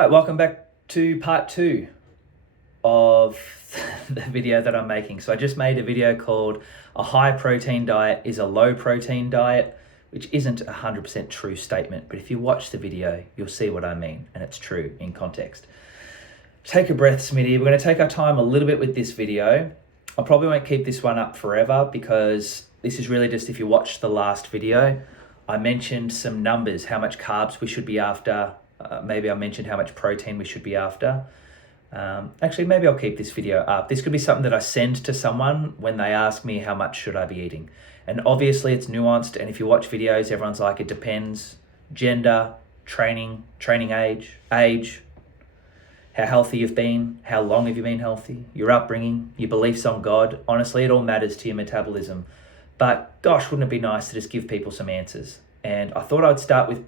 right, welcome back to part 2 of the video that I'm making. So I just made a video called A High Protein Diet is a Low Protein Diet, which isn't a 100% true statement, but if you watch the video, you'll see what I mean, and it's true in context. Take a breath, Smitty. We're going to take our time a little bit with this video. I probably won't keep this one up forever because this is really just if you watched the last video, I mentioned some numbers, how much carbs we should be after. Maybe I mentioned how much protein we should be after. Actually, maybe I'll keep this video up. This could be something that I send to someone when they ask me how much should I be eating. And obviously it's nuanced, and if you watch videos, everyone's like, it depends. Gender, training age, how healthy you've been, how long have you been healthy, your upbringing, your beliefs on God. Honestly, it all matters to your metabolism. But gosh, wouldn't it be nice to just give people some answers? And I thought I'd start with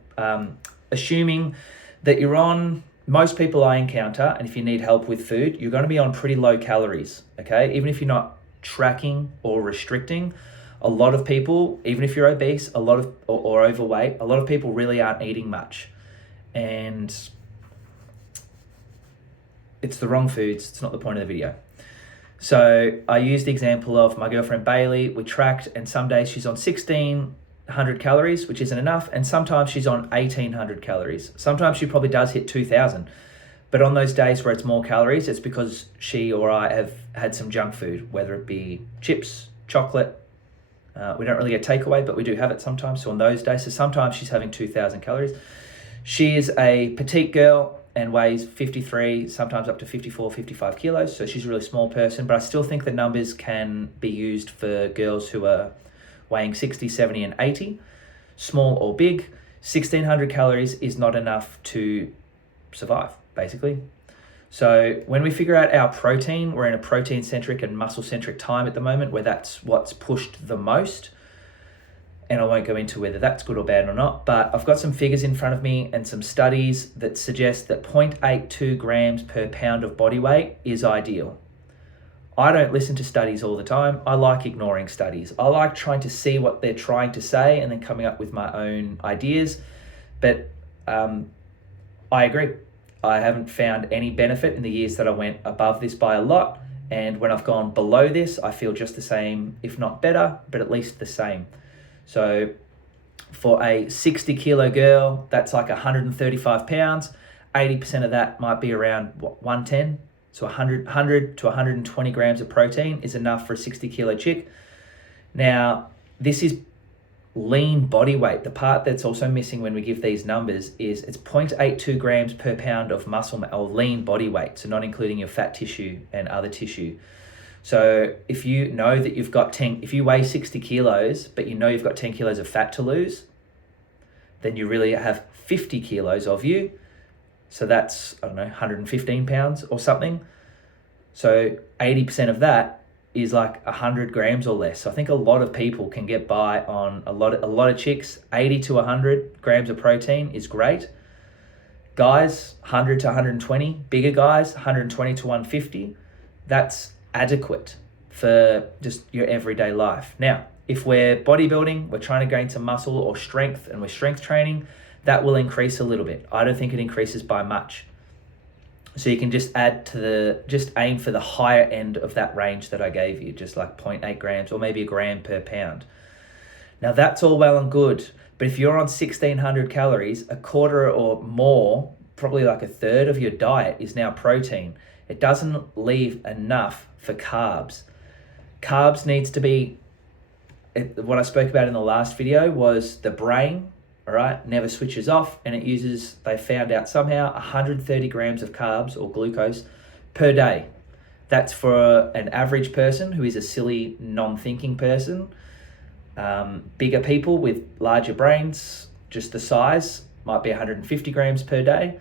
assuming that you're on, most people I encounter, and if you need help with food, you're going to be on pretty low calories, okay? Even if you're not tracking or restricting, a lot of people, even if you're obese, or overweight, a lot of people really aren't eating much. And it's the wrong foods. It's not the point of the video. So I used the example of my girlfriend Bailey. We tracked, and some days she's on 1,600 calories, which isn't enough, and sometimes she's on 1,800 calories. Sometimes she probably does hit 2,000. But on those days where it's more calories, it's because she or I have had some junk food, whether it be chips, chocolate. We don't really get takeaway, but we do have it sometimes. So on those days, so sometimes she's having 2,000 calories. She is a petite girl and weighs 53, sometimes up to 54, 55 kilos. So she's a really small person, but I still think the numbers can be used for girls who are weighing 60, 70, and 80, small or big. 1,600 calories is not enough to survive, basically. So when we figure out our protein, we're in a protein-centric and muscle-centric time at the moment where that's what's pushed the most. And I won't go into whether that's good or bad or not, but I've got some figures in front of me and some studies that suggest that 0.82 grams per pound of body weight is ideal. I don't listen to studies all the time. I like ignoring studies. I like trying to see what they're trying to say and then coming up with my own ideas. But I agree. I haven't found any benefit in the years that I went above this by a lot. And when I've gone below this, I feel just the same, if not better, but at least the same. So for a 60 kilo girl, that's like 135 pounds. 80% of that might be around 110. So 100 to 120 grams of protein is enough for a 60 kilo chick. Now, this is lean body weight. The part that's also missing when we give these numbers is it's 0.82 grams per pound of muscle or lean body weight. So not including your fat tissue and other tissue. So if you know that you've got if you weigh 60 kilos, but you know you've got 10 kilos of fat to lose, then you really have 50 kilos of you. So that's, 115 pounds or something. So 80% of that is like 100 grams or less. So I think a lot of people can get by on a lot of chicks. 80 to 100 grams of protein is great. Guys, 100 to 120. Bigger guys, 120 to 150. That's adequate for just your everyday life. Now, if we're bodybuilding, we're trying to gain some muscle or strength, and we're strength training, that will increase a little bit. I don't think it increases by much. So you can just aim for the higher end of that range that I gave you, just like 0.8 grams or maybe a gram per pound. Now that's all well and good, but if you're on 1,600 calories, a quarter or more, probably like a third of your diet is now protein. It doesn't leave enough for carbs. Carbs needs to be, what I spoke about in the last video was the brain, all right, never switches off, and they found out somehow 130 grams of carbs or glucose per day. That's for an average person who is a silly, non-thinking person. Bigger people with larger brains, just the size, might be 150 grams per day.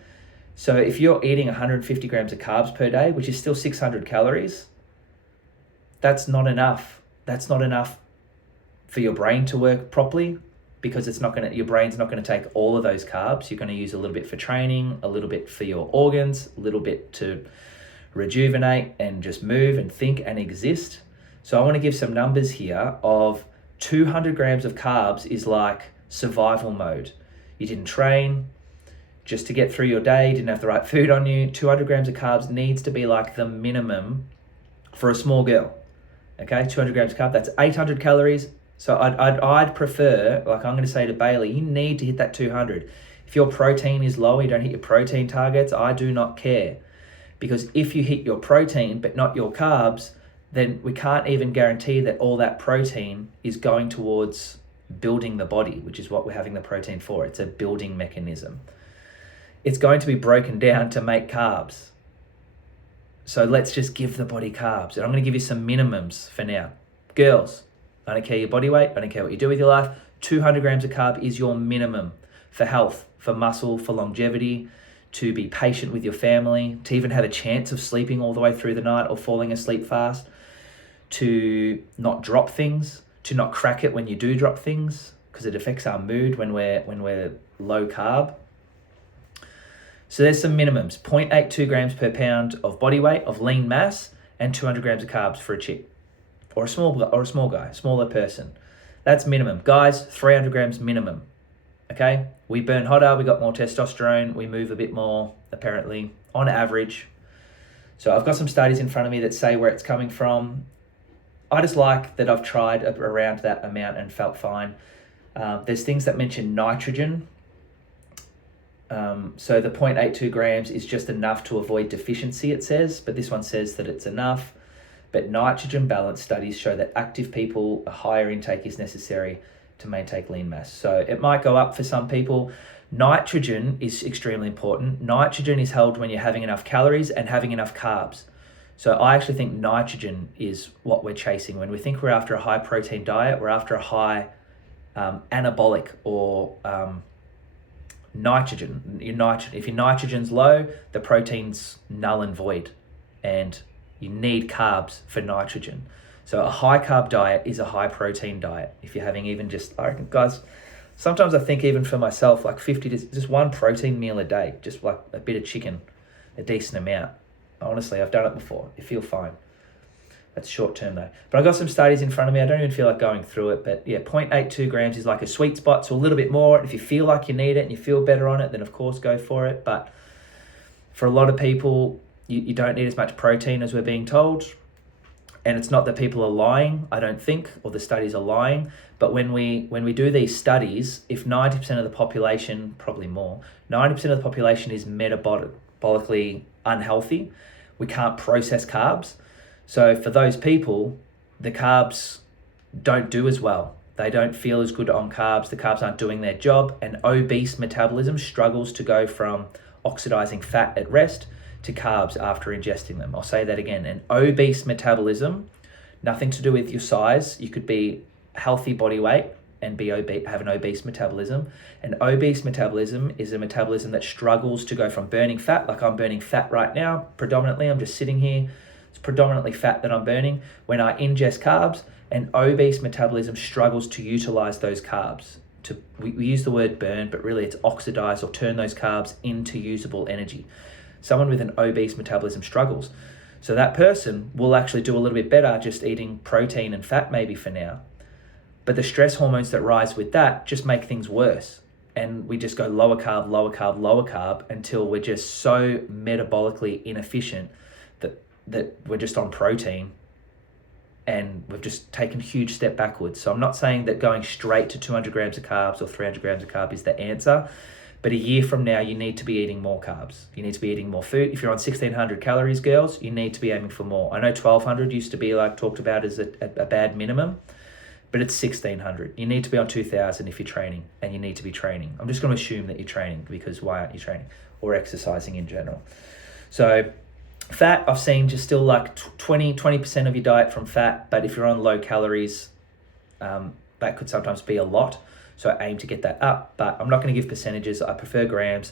So if you're eating 150 grams of carbs per day, which is still 600 calories, that's not enough. That's not enough for your brain to work properly, because your brain's not going to take all of those carbs. You're going to use a little bit for training, a little bit for your organs, a little bit to rejuvenate and just move and think and exist. So I want to give some numbers here of 200 grams of carbs is like survival mode. You didn't train, just to get through your day, didn't have the right food on you, 200 grams of carbs needs to be like the minimum for a small girl. Okay, 200 grams of carb, that's 800 calories. So I'd prefer, like I'm going to say to Bailey, you need to hit that 200. If your protein is low, you don't hit your protein targets, I do not care. Because if you hit your protein but not your carbs, then we can't even guarantee that all that protein is going towards building the body, which is what we're having the protein for. It's a building mechanism. It's going to be broken down to make carbs. So let's just give the body carbs. And I'm going to give you some minimums for now. Girls, I don't care your body weight, I don't care what you do with your life, 200 grams of carb is your minimum for health, for muscle, for longevity, to be patient with your family, to even have a chance of sleeping all the way through the night or falling asleep fast, to not drop things, to not crack it when you do drop things, because it affects our mood when we're low carb. So there's some minimums: 0.82 grams per pound of body weight of lean mass, and 200 grams of carbs for a chick, or a small guy, smaller person. That's minimum. Guys, 300 grams minimum. Okay, we burn hotter, we got more testosterone, we move a bit more, apparently, on average. So I've got some studies in front of me that say where it's coming from. I just like that I've tried around that amount and felt fine. There's things that mention nitrogen. So the 0.82 grams is just enough to avoid deficiency, it says, but this one says that it's enough. But nitrogen balance studies show that active people, a higher intake is necessary to maintain lean mass. So it might go up for some people. Nitrogen is extremely important. Nitrogen is held when you're having enough calories and having enough carbs. So I actually think nitrogen is what we're chasing. When we think we're after a high protein diet, we're after a high anabolic or nitrogen. If your nitrogen's low, the protein's null and void, and you need carbs for nitrogen. So a high carb diet is a high protein diet. If you're having even just, I reckon, guys, sometimes I think even for myself, like 50 to just one protein meal a day, just like a bit of chicken, a decent amount. Honestly, I've done it before. You feel fine. That's short term though. But I've got some studies in front of me. I don't even feel like going through it, but yeah, 0.82 grams is like a sweet spot. So a little bit more. If you feel like you need it and you feel better on it, then of course go for it. But for a lot of people, you don't need as much protein as we're being told. And it's not that people are lying, I don't think, or the studies are lying. But when we do these studies, if 90% of the population, probably more, 90% of the population is metabolically unhealthy, we can't process carbs. So for those people, the carbs don't do as well. They don't feel as good on carbs. The carbs aren't doing their job. And obese metabolism struggles to go from oxidizing fat at rest to carbs after ingesting them. I'll say that again. An obese metabolism, nothing to do with your size. You could be healthy body weight and be obese, have an obese metabolism. An obese metabolism is a metabolism that struggles to go from burning fat, like I'm burning fat right now, predominantly. I'm just sitting here. It's predominantly fat that I'm burning. When I ingest carbs, an obese metabolism struggles to utilize those carbs. We use the word burn, but really it's oxidize or turn those carbs into usable energy. Someone with an obese metabolism struggles. So that person will actually do a little bit better just eating protein and fat maybe for now. But the stress hormones that rise with that just make things worse. And we just go lower carb, lower carb, lower carb until we're just so metabolically inefficient that we're just on protein and we've just taken a huge step backwards. So I'm not saying that going straight to 200 grams of carbs or 300 grams of carb is the answer. But a year from now, you need to be eating more carbs. You need to be eating more food. If you're on 1,600 calories, girls, you need to be aiming for more. I know 1,200 used to be like talked about as a bad minimum, but it's 1,600. You need to be on 2,000 if you're training, and you need to be training. I'm just going to assume that you're training, because why aren't you training? Or exercising in general. So fat, I've seen just still like 20% of your diet from fat, but if you're on low calories, that could sometimes be a lot. So I aim to get that up, but I'm not going to give percentages. I prefer grams.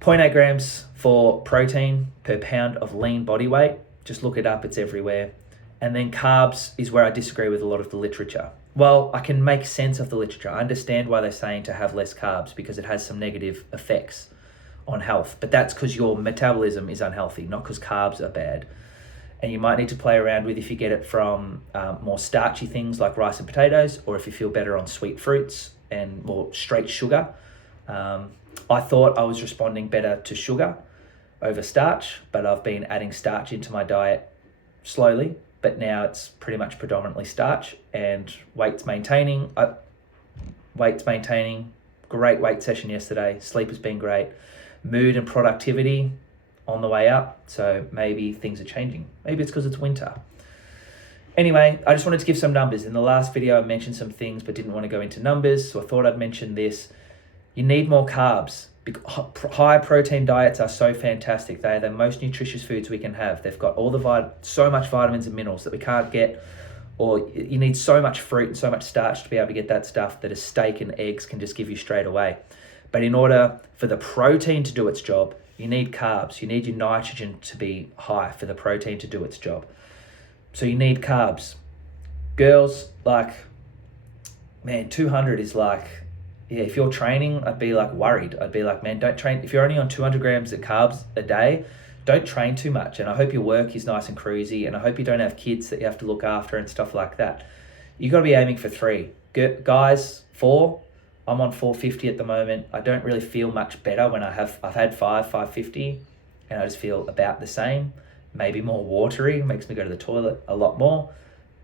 0.8 grams for protein per pound of lean body weight. Just look it up, it's everywhere. And then carbs is where I disagree with a lot of the literature. Well, I can make sense of the literature. I understand why they're saying to have less carbs because it has some negative effects on health, but that's because your metabolism is unhealthy, not because carbs are bad. And you might need to play around with if you get it from more starchy things like rice and potatoes, or if you feel better on sweet fruits and more straight sugar. I thought I was responding better to sugar over starch, but I've been adding starch into my diet slowly, but now it's pretty much predominantly starch, and weight's maintaining, great weight session yesterday, sleep has been great, mood and productivity on the way up, so maybe things are changing. Maybe it's because it's winter. Anyway, I just wanted to give some numbers. In the last video, I mentioned some things, but didn't want to go into numbers, so I thought I'd mention this. You need more carbs. High protein diets are so fantastic. They are the most nutritious foods we can have. They've got all so much vitamins and minerals that we can't get, or you need so much fruit and so much starch to be able to get that stuff that a steak and eggs can just give you straight away. But in order for the protein to do its job, you need carbs. You need your nitrogen to be high for the protein to do its job. So you need carbs. Girls, like, man, 200 is like, yeah, if you're training, I'd be like worried. I'd be like, man, don't train. If you're only on 200 grams of carbs a day, don't train too much. And I hope your work is nice and cruisy. And I hope you don't have kids that you have to look after and stuff like that. You got to be aiming for 3. Guys, 4. I'm on 450 at the moment. I don't really feel much better when I've had 550, and I just feel about the same. Maybe more watery, makes me go to the toilet a lot more,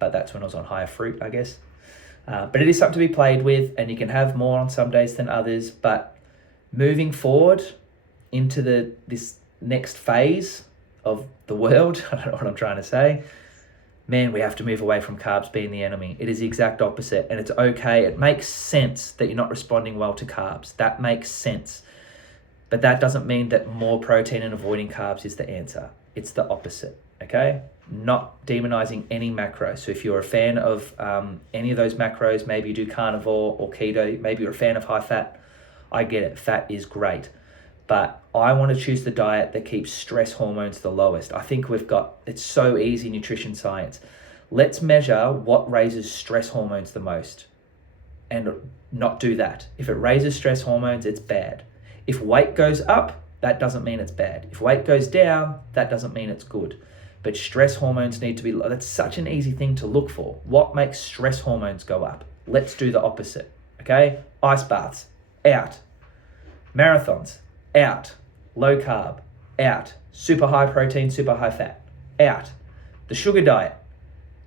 but that's when I was on higher fruit, I guess. But it is something to be played with, and you can have more on some days than others. But moving forward into this next phase of the world, I don't know what I'm trying to say, man, we have to move away from carbs being the enemy. It is the exact opposite, and it's okay. It makes sense that you're not responding well to carbs. That makes sense. But that doesn't mean that more protein and avoiding carbs is the answer. It's the opposite, okay? Not demonizing any macro. So if you're a fan of any of those macros, maybe you do carnivore or keto, maybe you're a fan of high fat, I get it. Fat is great. But I want to choose the diet that keeps stress hormones the lowest. I think it's so easy, nutrition science. Let's measure what raises stress hormones the most and not do that. If it raises stress hormones, it's bad. If weight goes up, that doesn't mean it's bad. If weight goes down, that doesn't mean it's good. But stress hormones need to be low. That's such an easy thing to look for. What makes stress hormones go up? Let's do the opposite, okay? Ice baths, out. Marathons, out. Low carb, out. Super high protein, super high fat, out. The sugar diet,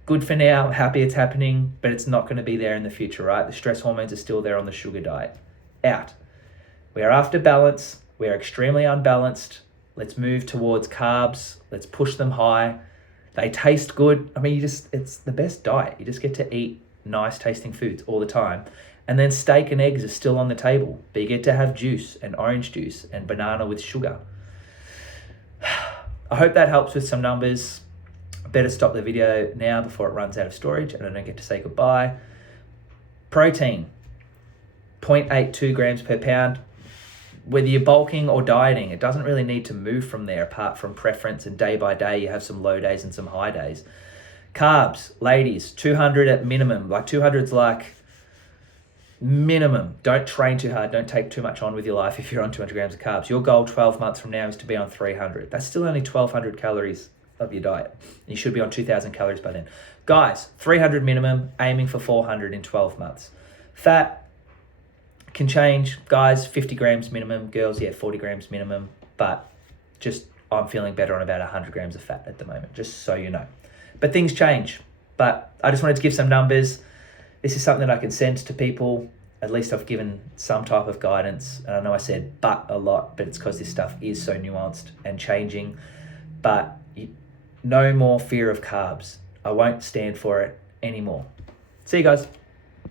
good for now, happy it's happening, but it's not going to be there in the future, right? The stress hormones are still there on the sugar diet, out. We are after balance. We are extremely unbalanced. Let's move towards carbs. Let's push them high. They taste good. I mean, it's the best diet. You just get to eat nice tasting foods all the time. And then steak and eggs are still on the table, but you get to have juice and orange juice and banana with sugar. I hope that helps with some numbers. I better stop the video now before it runs out of storage and I don't get to say goodbye. Protein, 0.82 grams per pound. Whether you're bulking or dieting, it doesn't really need to move from there apart from preference, and day by day you have some low days and some high days. Carbs, ladies, 200 at minimum. Like 200's like minimum. Don't train too hard. Don't take too much on with your life if you're on 200 grams of carbs. Your goal 12 months from now is to be on 300. That's still only 1,200 calories of your diet. You should be on 2,000 calories by then. Guys, 300 minimum, aiming for 400 in 12 months. Fat can change. Guys, 50 grams minimum. Girls, 40 grams minimum. But just, I'm feeling better on about 100 grams of fat at the moment, just so you know. But things change. But I just wanted to give some numbers. This is something that I can send to people. At least I've given some type of guidance. And I know I said but a lot, but it's because this stuff is so nuanced and changing. But no more fear of carbs. I won't stand for it anymore. See you guys.